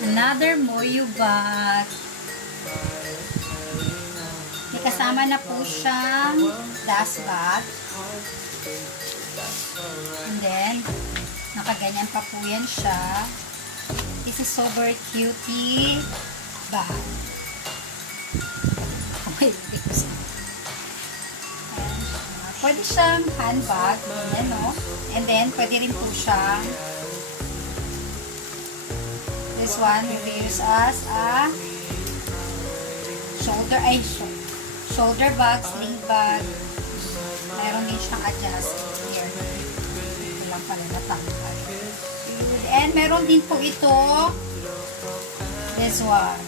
Another Moyo bag. May kasama na po siyang dust bag. And then, nakaganyan pa po yan siya. This is super cutie bag. Okay, pwede siyang handbag. Yan, no? And then, pwede rin po siyang this one will be used as a shoulder bag, sling bag. Mayroon din siyang adjust here. Ito lang pala natanggal. And meron din po ito this one.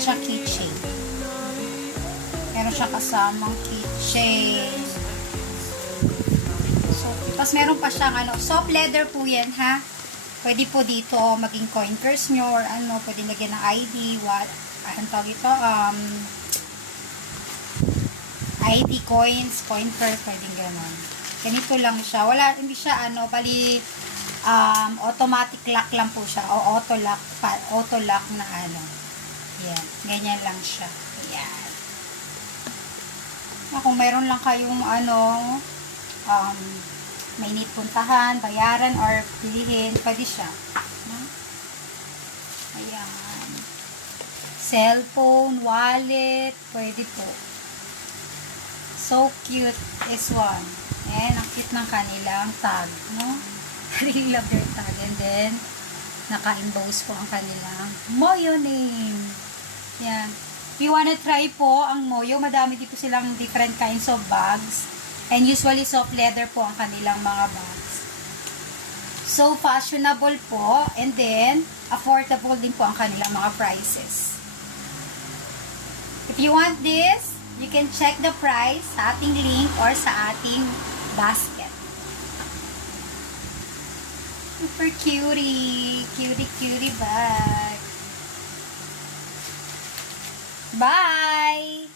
Siyang keychain. Meron siyang kasamang keychain. So, tapos meron pa siyang soft leather po yan, ha? Pwede po dito maging coin purse nyo or pwede lagyan ng ID, anong tawag ito? ID coins, coin purse, pwede gano'n. Ganito lang siya. Hindi siya bali, automatic lock lang po siya, o auto lock na yan. Ganyan lang siya. Yan. Kung mayroon lang kayong may need puntahan, bayaran, or bilihin, pwede siya. Ayan. Cellphone, wallet, pwede po. So cute, this one. And ang cute ng kanilang tag, no? I really love their tag. And then, naka-emboss po ang kanilang Moyo name. Yan. If you wanna try po ang Moyo, madami dito silang different kinds of bags. And usually soft leather po ang kanilang mga bags. So fashionable po. And then, affordable din po ang kanilang mga prices. If you want this, you can check the price sa ating link or sa ating basket. Super cutie. Cutie bag. Bye!